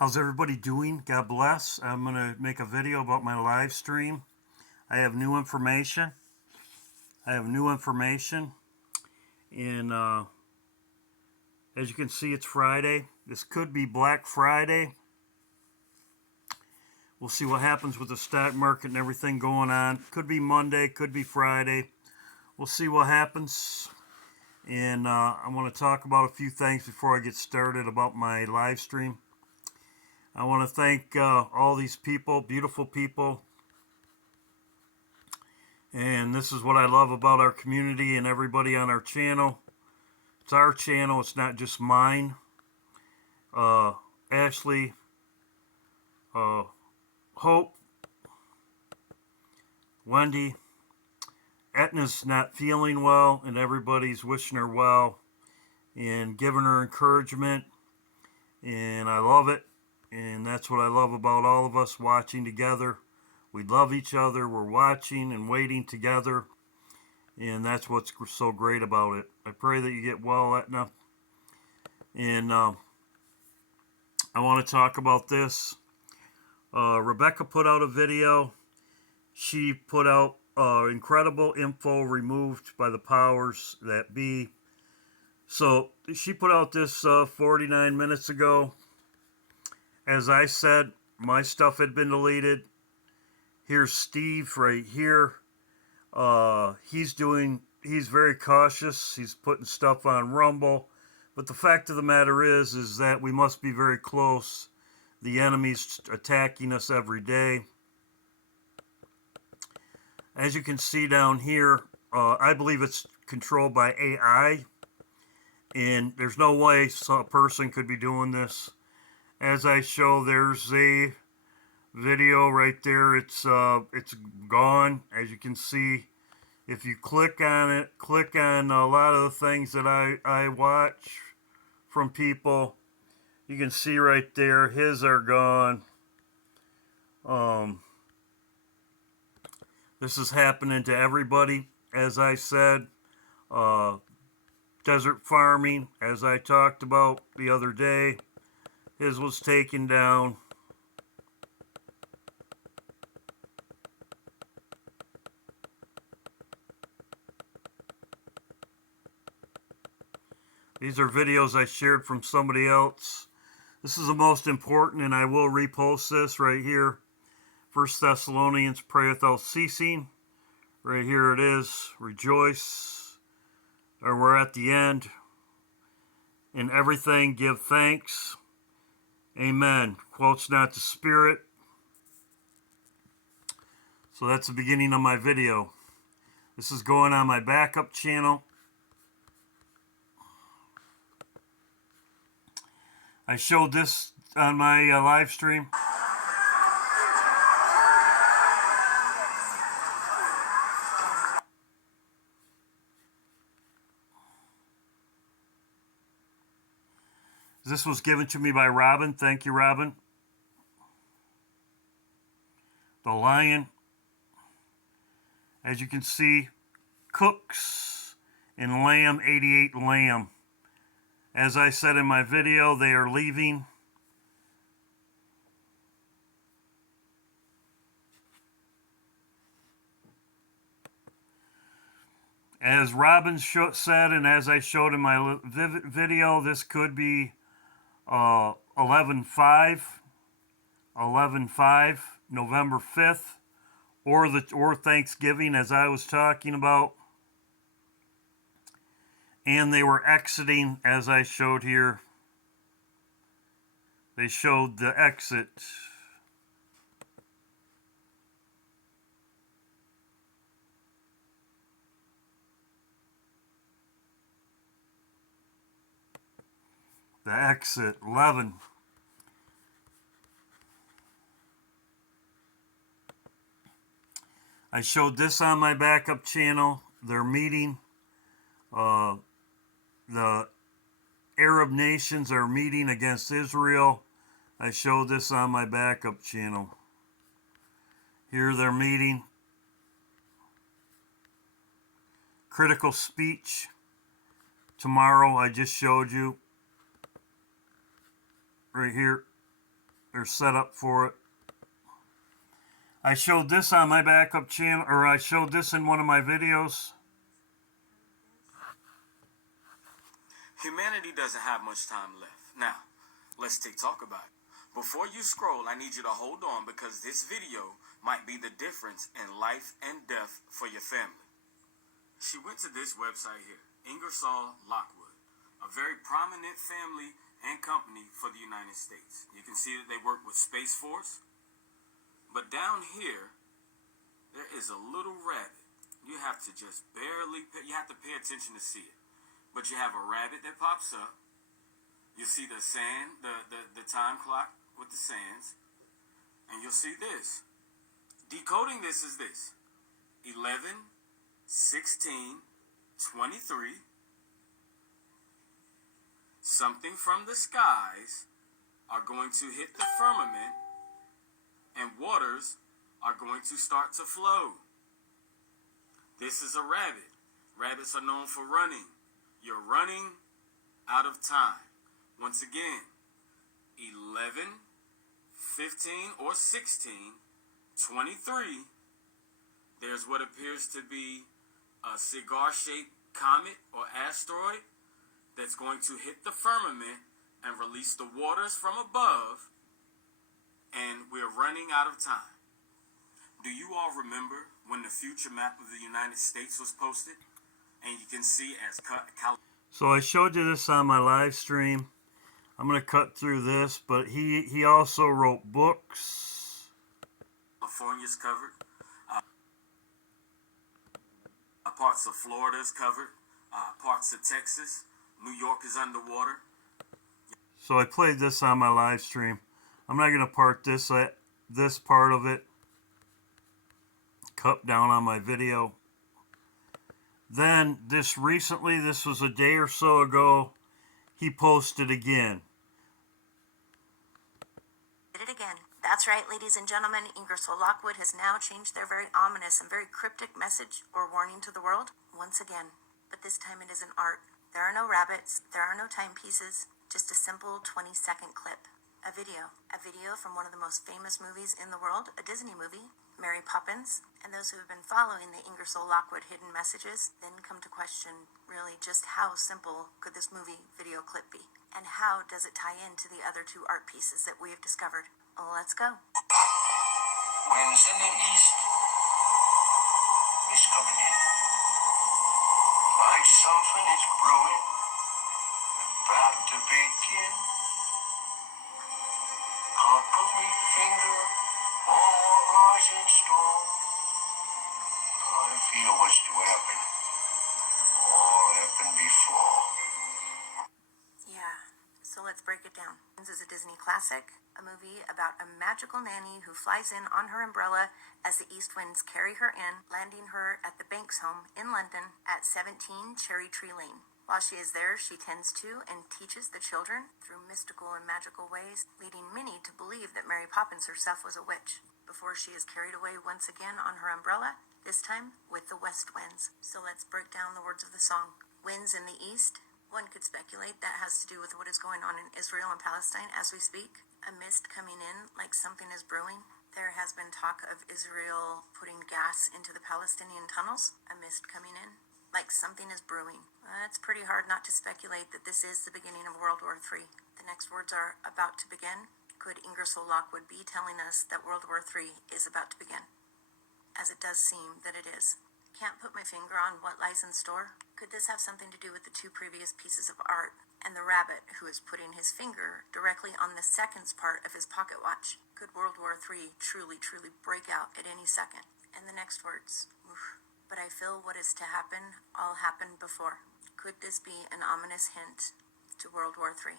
How's everybody doing? God bless. I'm going to make a video about my live stream. I have new information. And as you can see, it's Friday. This could be Black Friday. We'll see what happens with the stock market and everything going on. Could be Monday, could be Friday. We'll see what happens. And I want to talk about a few things before I get started about my live stream. I want to thank all these people, beautiful people. And this is what I love about our community and everybody on our channel. It's our channel, it's not just mine. Ashley, Hope, Wendy, Etna's not feeling well, and everybody's wishing her well and giving her encouragement. And I love it. And that's what I love about all of us watching together. We love each other. We're watching and waiting together. And that's what's so great about it. I pray that you get well, Etna. And I want to talk about this. Rebecca put out a video. She put out incredible info removed by the powers that be. So she put out this 49 minutes ago. As I said, my stuff had been deleted. Here's Steve right here. He's very cautious. He's putting stuff on Rumble. But the fact of the matter is that we must be very close. The enemy's attacking us every day. As you can see down here, I believe it's controlled by AI. And there's no way a person could be doing this. As I show, there's a video right there. It's gone. As you can see, if you click on it, click on a lot of the things that I watch from people, you can see right there, his are gone. This is happening to everybody. As I said, desert farming, as I talked about the other day, his was taken down. These are videos I shared from somebody else. This is the most important, and I will repost this right here. 1 Thessalonians, pray without ceasing. Right here it is. Rejoice. Or we're at the end. In everything give thanks. Amen. Quotes not the Spirit. So that's the beginning of my video. This is going on my backup channel. I showed this on my live stream. This was given to me by Robin. Thank you, Robin. The lion. As you can see, Cooks and Lamb, 88 Lamb. As I said in my video, they are leaving. As Robin said, and as I showed in my video, this could be 11/5, November 5th, or Thanksgiving, as I was talking about. And they were exiting, as I showed here. They showed the exit. The exit, 11. I showed this on my backup channel. They're meeting. The Arab nations are meeting against Israel. I showed this on my backup channel. Here they're meeting. Critical speech. Tomorrow, I just showed you. Right here. or set up for it. I showed this on my backup channel, or I showed this in one of my videos. Humanity doesn't have much time left. Now, let's talk about it. Before you scroll, I need you to hold on because this video might be the difference in life and death for your family. She went to this website here, Ingersoll Lockwood, a very prominent family and company for the United States. You can see that they work with Space Force. But down here, there is a little rabbit. You have to just you have to pay attention to see it. But you have a rabbit that pops up. You see the sand, the time clock with the sands. And you'll see this. Decoding this is this. 11, 16, 23. Something from the skies are going to hit the firmament and waters are going to start to flow. This is a rabbit. Rabbits are known for running. You're running out of time. Once again, 11, 15, or 16, 23. There's what appears to be a cigar-shaped comet or asteroid that's going to hit the firmament and release the waters from above, and we're running out of time. Do you all remember when the future map of the United States was posted? And you can see as So I showed you this on my live stream. I'm going to cut through this, but he also wrote books. California's covered. Parts of Florida is covered. Parts of Texas. New York is underwater. So I played this on my live stream. I'm not going to part this part of it. Cut down on my video. Then this was a day or so ago, he posted again. Did it again. That's right, ladies and gentlemen. Ingersoll Lockwood has now changed their very ominous and very cryptic message or warning to the world once again. But this time it isn't art. There are no rabbits. There are no timepieces. Just a simple 20-second clip. A video from one of the most famous movies in the world, a Disney movie, Mary Poppins. And those who have been following the Ingersoll Lockwood hidden messages then come to question, really, just how simple could this movie video clip be? And how does it tie into the other two art pieces that we have discovered? Let's go. Winds in the east, mist coming in. Like something is brewing, about to begin. Can't put me finger on what lies in store. I feel what's to happen. All happened before. Yeah, so let's break it down. This is a Disney classic, a movie about a magical nanny who flies in on her umbrella as the east winds carry her in, landing her at the Banks home in London at 17 Cherry Tree Lane. While she is there, she tends to and teaches the children through mystical and magical ways, leading many to believe that Mary Poppins herself was a witch, before she is carried away once again on her umbrella, this time with the west winds. So let's break down the words of the song. Winds in the east. One could speculate that has to do with what is going on in Israel and Palestine as we speak. A mist coming in like something is brewing. There has been talk of Israel putting gas into the Palestinian tunnels. A mist coming in like something is brewing. It's pretty hard not to speculate that this is the beginning of World War III. The next words are about to begin. Could Ingersoll Lockwood be telling us that World War III is about to begin? As it does seem that it is. Can't put my finger on what lies in store. Could this have something to do with the two previous pieces of art and the rabbit who is putting his finger directly on the seconds part of his pocket watch? Could World War III truly break out at any second? And the next words, oof. But I feel what is to happen all happened before. Could this be an ominous hint to World War III,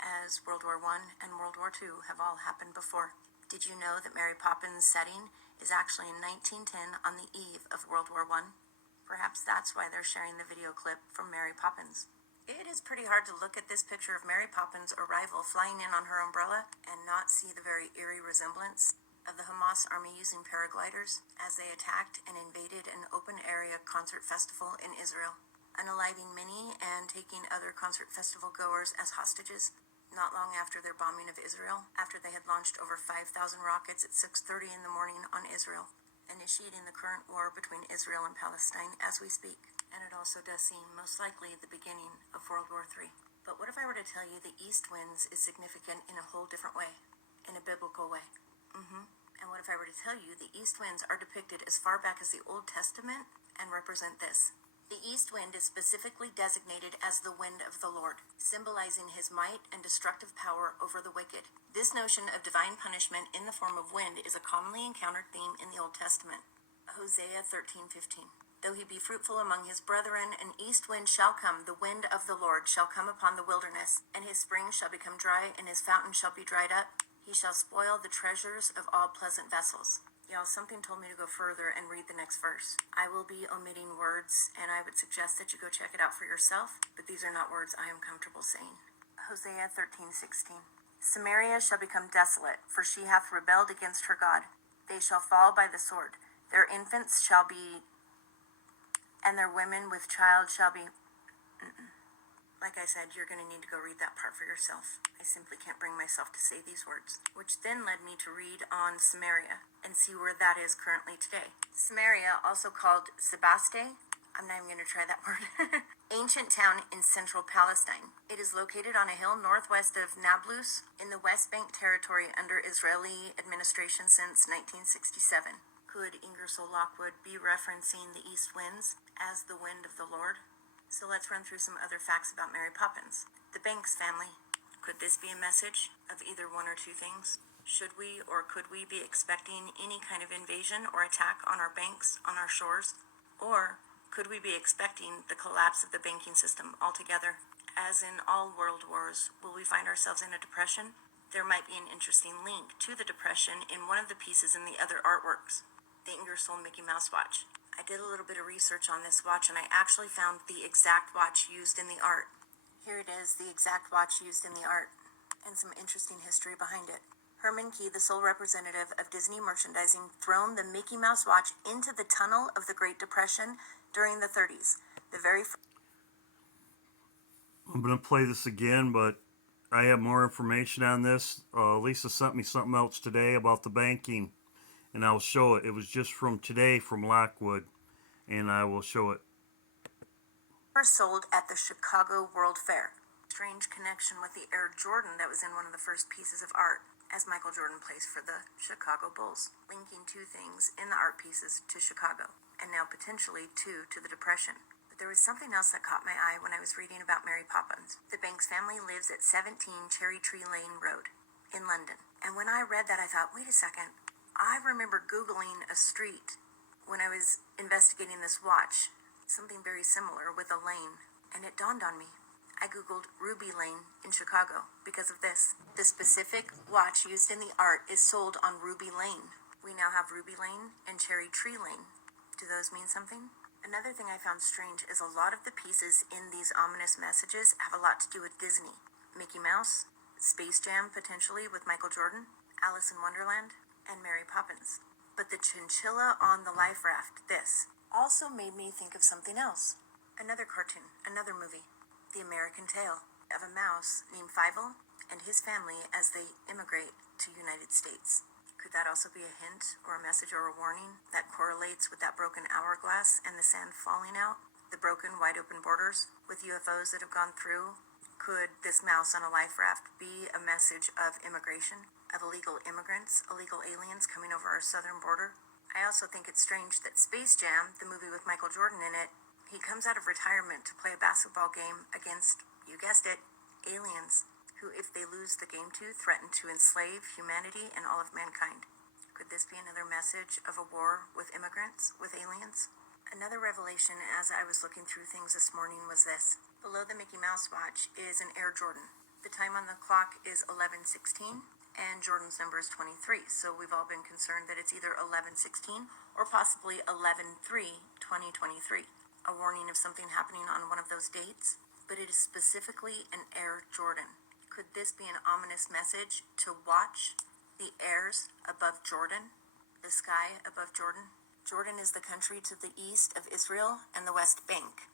as World War I and World War II have all happened before? Did you know that Mary Poppins' setting is actually in 1910 on the eve of World War I? Perhaps that's why they're sharing the video clip from Mary Poppins. It is pretty hard to look at this picture of Mary Poppins' arrival flying in on her umbrella and not see the very eerie resemblance of the Hamas army using paragliders as they attacked and invaded an open-area concert festival in Israel, unaliving many and taking other concert festival goers as hostages. not long after their bombing of Israel, after they had launched over 5,000 rockets at 6:30 in the morning on Israel, initiating the current war between Israel and Palestine as we speak. And it also does seem most likely the beginning of World War III. But what if I were to tell you the east winds is significant in a whole different way, in a biblical way? And what if I were to tell you the east winds are depicted as far back as the Old Testament and represent this? The east wind is specifically designated as the wind of the Lord, symbolizing his might and destructive power over the wicked. This notion of divine punishment in the form of wind is a commonly encountered theme in the Old Testament. Hosea 13:15. Though he be fruitful among his brethren, an east wind shall come, the wind of the Lord shall come upon the wilderness, and his springs shall become dry, and his fountain shall be dried up. He shall spoil the treasures of all pleasant vessels. Y'all, something told me to go further and read the next verse. I will be omitting words, and I would suggest that you go check it out for yourself, but these are not words I am comfortable saying. Hosea 13:16. Samaria shall become desolate, for she hath rebelled against her God. They shall fall by the sword. Their infants shall be, and their women with child shall be. Like I said, you're going to need to go read that part for yourself. I simply can't bring myself to say these words. Which then led me to read on Samaria and see where that is currently today. Samaria, also called Sebaste, I'm not even going to try that word. Ancient town in central Palestine. It is located on a hill northwest of Nablus in the West Bank territory under Israeli administration since 1967. Could Ingersoll Lockwood be referencing the east winds as the wind of the Lord? So let's run through some other facts about Mary Poppins. The Banks family. Could this be a message of either one or two things? Should we or could we be expecting any kind of invasion or attack on our banks, on our shores? Or could we be expecting the collapse of the banking system altogether? As in all world wars, will we find ourselves in a depression? There might be an interesting link to the depression in one of the pieces in the other artworks, the Ingersoll Mickey Mouse watch. I did a little bit of research on this watch and I actually found the exact watch used in the art. Here it is, the exact watch used in the art, and some interesting history behind it. Herman Key, the sole representative of Disney merchandising, thrown the Mickey Mouse watch into the tunnel of the Great Depression during the 30s. The very I'm going to play this again, but I have more information on this. Lisa sent me something else today about the banking, and I'll show it. It was just from today from Lockwood, and I will show it. first sold at the Chicago World Fair. Strange connection with the Air Jordan that was in one of the first pieces of art, as Michael Jordan plays for the Chicago Bulls, linking two things in the art pieces to Chicago, and now potentially two to the Depression. But there was something else that caught my eye when I was reading about Mary Poppins. The Banks family lives at 17 Cherry Tree Lane Road in London. And when I read that, I thought, wait a second, I remember Googling a street when I was investigating this watch, something very similar with a lane, and it dawned on me. I Googled Ruby Lane in Chicago because of this. The specific watch used in the art is sold on Ruby Lane. We now have Ruby Lane and Cherry Tree Lane. Do those mean something? Another thing I found strange is a lot of the pieces in these ominous messages have a lot to do with Disney. Mickey Mouse, Space Jam potentially with Michael Jordan, Alice in Wonderland, and Mary Poppins. But the chinchilla on the life raft, this, also made me think of something else. Another cartoon, another movie. The American Tale of a mouse named Fievel and his family as they immigrate to United States. Could that also be a hint or a message or a warning that correlates with that broken hourglass and the sand falling out? The broken wide open borders with UFOs that have gone through? Could this mouse on a life raft be a message of immigration, of illegal immigrants, illegal aliens coming over our southern border? I also think it's strange that Space Jam, the movie with Michael Jordan in it, he comes out of retirement to play a basketball game against, you guessed it, aliens, who, if they lose the game to, threaten to enslave humanity and all of mankind. Could this be another message of a war with immigrants, with aliens? Another revelation as I was looking through things this morning was this. Below the Mickey Mouse watch is an Air Jordan. The time on the clock is 11:16, and Jordan's number is 23, so we've all been concerned that it's either 11:16 or possibly 11/3/2023. A warning of something happening on one of those dates, but it is specifically an Air Jordan. Could this be an ominous message to watch the airs above Jordan, the sky above Jordan? Jordan is the country to the east of Israel and the West Bank.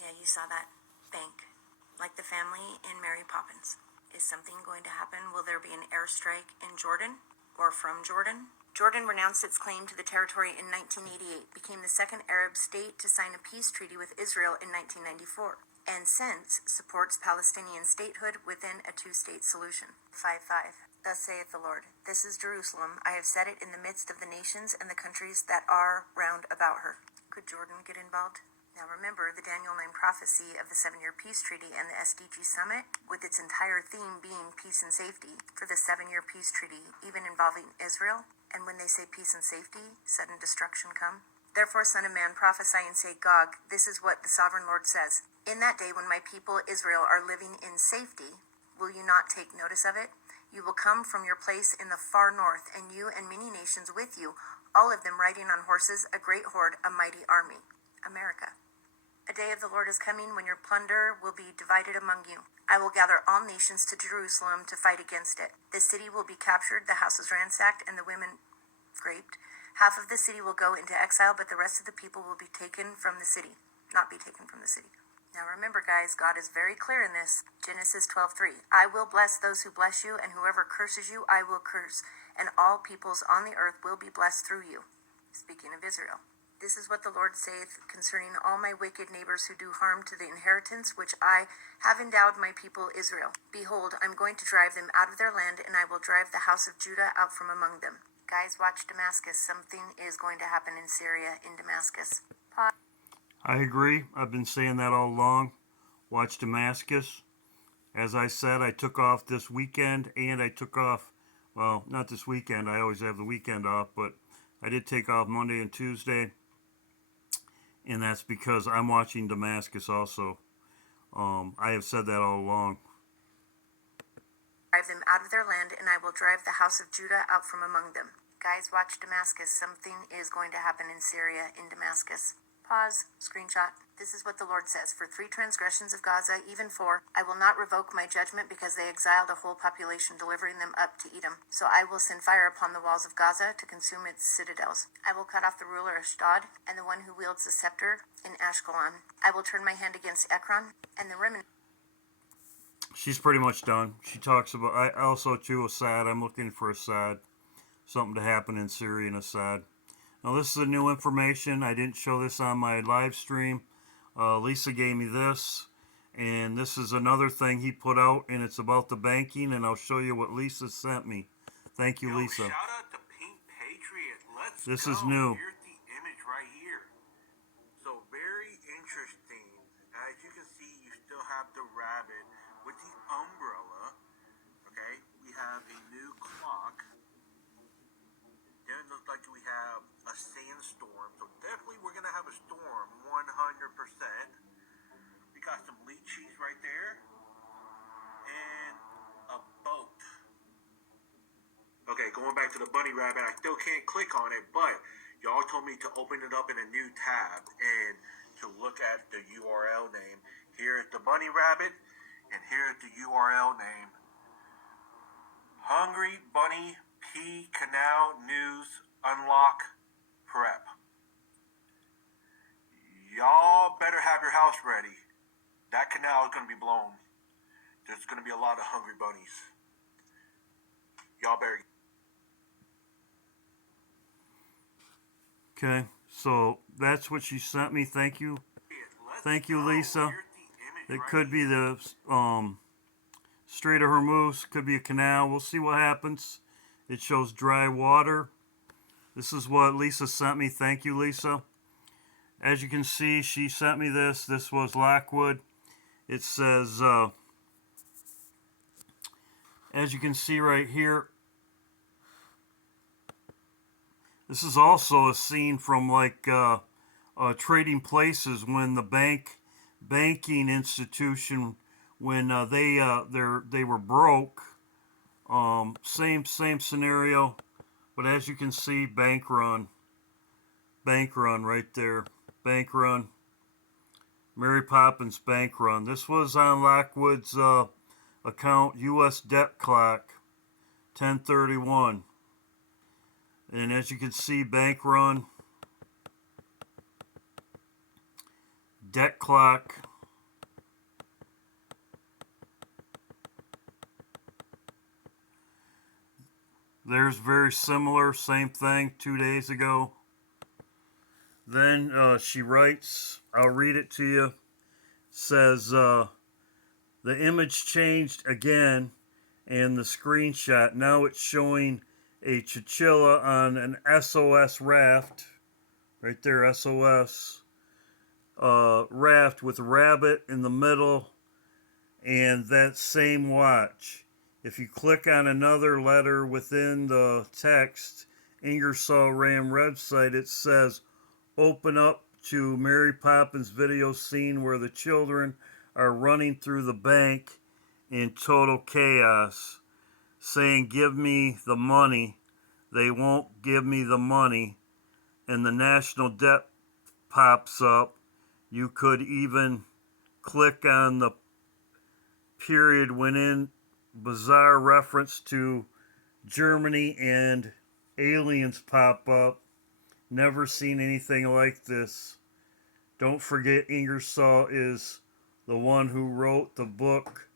Yeah, you saw that. Bank. Like the family in Mary Poppins. Is something going to happen? Will there be an airstrike in Jordan or from Jordan? Jordan renounced its claim to the territory in 1988, became the second Arab state to sign a peace treaty with Israel in 1994, and since supports Palestinian statehood within a two-state solution. 5:5. Thus saith the Lord, this is Jerusalem. I have set it in the midst of the nations and the countries that are round about her. Could Jordan get involved? Now remember the Daniel 9 prophecy of the 7-year peace treaty and the SDG summit, with its entire theme being peace and safety for the 7-year peace treaty, even involving Israel. And when they say peace and safety, sudden destruction come. Therefore, son of man, prophesy and say, Gog, this is what the sovereign Lord says. In that day when my people Israel are living in safety, will you not take notice of it? You will come from your place in the far north, and you and many nations with you, all of them riding on horses, a great horde, a mighty army. America. A day of the Lord is coming when your plunder will be divided among you. I will gather all nations to Jerusalem to fight against it. The city will be captured, the houses ransacked, and the women raped. Half of the city will go into exile, but the rest of the people will be taken from the city. Not be taken from the city. Now remember, guys, God is very clear in this. Genesis 12:3. I will bless those who bless you, and whoever curses you, I will curse. And all peoples on the earth will be blessed through you. Speaking of Israel. This is what the Lord saith concerning all my wicked neighbors who do harm to the inheritance which I have endowed my people Israel. Behold, I'm going to drive them out of their land, and I will drive the house of Judah out from among them. Guys, watch Damascus. Something is going to happen in Syria, in Damascus. I agree. I've been saying that all along. Watch Damascus. As I said, I took off this weekend, and I took off, well, not this weekend. I always have the weekend off, but I did take off Monday and Tuesday. And that's because I'm watching Damascus also. I have said that all along. Drive them out of their land, and I will drive the house of Judah out from among them. Guys, watch Damascus. Something is going to happen in Syria, in Damascus. Pause. Screenshot. This is what the Lord says. For 3 transgressions of Gaza, even 4, I will not revoke my judgment because they exiled a whole population, delivering them up to Edom. So I will send fire upon the walls of Gaza to consume its citadels. I will cut off the ruler of Ashdod and the one who wields the scepter in Ashkelon. I will turn my hand against Ekron and the remnant. She's pretty much done. She talks about, I also too, Assad. I'm looking for Assad. Something to happen in Syria and Assad. Now this is a new information. I didn't show this on my live stream. Lisa gave me this, and this is another thing he put out, and it's about the banking, and I'll show you what Lisa sent me. Thank you, Lisa. Shout out to Pink Patriot. Let's This go. is new. Here's the image right here. So very interesting. As you can see, you still have the rabbit with the umbrella. Okay, we have a new clock. Then it looks like we have a sandstorm. So definitely we're gonna have a storm, 100%. We got some lychees right there, and a boat. Okay, going back to the bunny rabbit, I still can't click on it, but y'all told me to open it up in a new tab and to look at the URL name. Here is the bunny rabbit, and here is the URL name. Hungry Bunny P Canal News Unlock Prep. Y'all better have your house ready. That canal is going to be blown. There's going to be a lot of hungry bunnies. Y'all better. Okay, so that's what she sent me. Thank you. Thank you, Lisa. It could be the Strait of Hormuz, could be a canal. We'll see what happens. It shows dry water. This is what Lisa sent me. Thank you, Lisa. As you can see, she sent me this. This was Lockwood. It says, as you can see right here, this is also a scene from like Trading Places when the banking institution, when they were broke. Same scenario, but as you can see, bank run right there, bank run. Mary Poppins bank run. This was on Lockwood's account, U.S. Debt Clock, 1031. And as you can see, bank run, debt clock, There's very similar, same thing 2 days ago. Then she writes, I'll read it to you. Says, the image changed again, and the screenshot. Now it's showing a chinchilla on an SOS raft. Right there, SOS. Raft with a rabbit in the middle, and that same watch. If you click on another letter within the text, Ingersoll Rand website, it says, open up to Mary Poppins video scene where the children are running through the bank in total chaos, saying, give me the money. They won't give me the money. And the national debt pops up. You could even click on the period when in bizarre reference to Germany and aliens pop up. Never seen anything like this. Don't forget Ingersoll is the one who wrote the book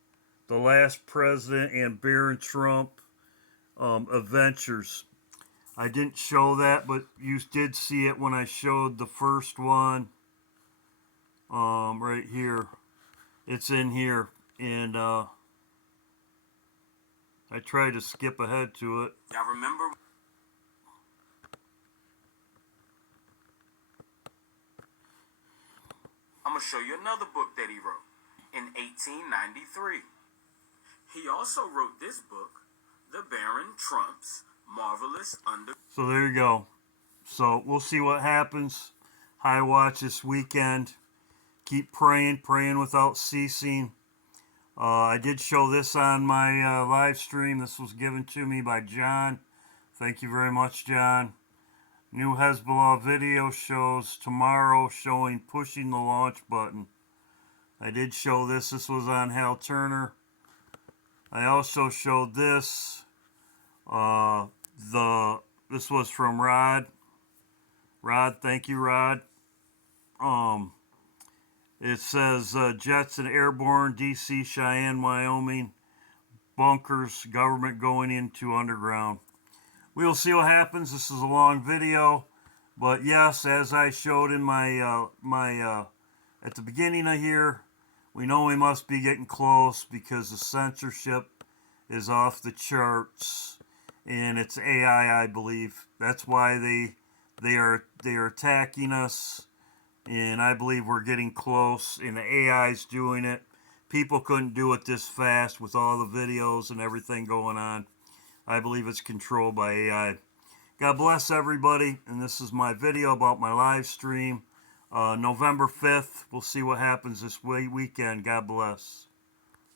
The Last President and Baron Trump Adventures. I didn't show that, but you did see it when I showed the first one. Right here. It's in here. And I tried to skip ahead to it. Y'all remember? I'm going to show you another book that he wrote in 1893. He also wrote this book, The Baron Trump's Marvelous Under... So there you go. So we'll see what happens. High watch this weekend. Keep praying without ceasing. I did show this on my live stream. This was given to me by John. Thank you very much, John. New Hezbollah video shows tomorrow showing pushing the launch button. I did show this. This was on Hal Turner. I also showed this. This was from Rod. Rod, thank you, Rod. It says jets and airborne, D.C., Cheyenne, Wyoming, bunkers, government going into underground. We'll see what happens. This is a long video, but yes, as I showed in my at the beginning of here, we know we must be getting close because the censorship is off the charts, and it's AI, I believe. That's why they are attacking us. And I believe we're getting close, and the AI's doing it. People couldn't do it this fast with all the videos and everything going on. I believe it's controlled by AI. God bless everybody, and this is my video about my live stream. November 5th, we'll see what happens this weekend. God bless.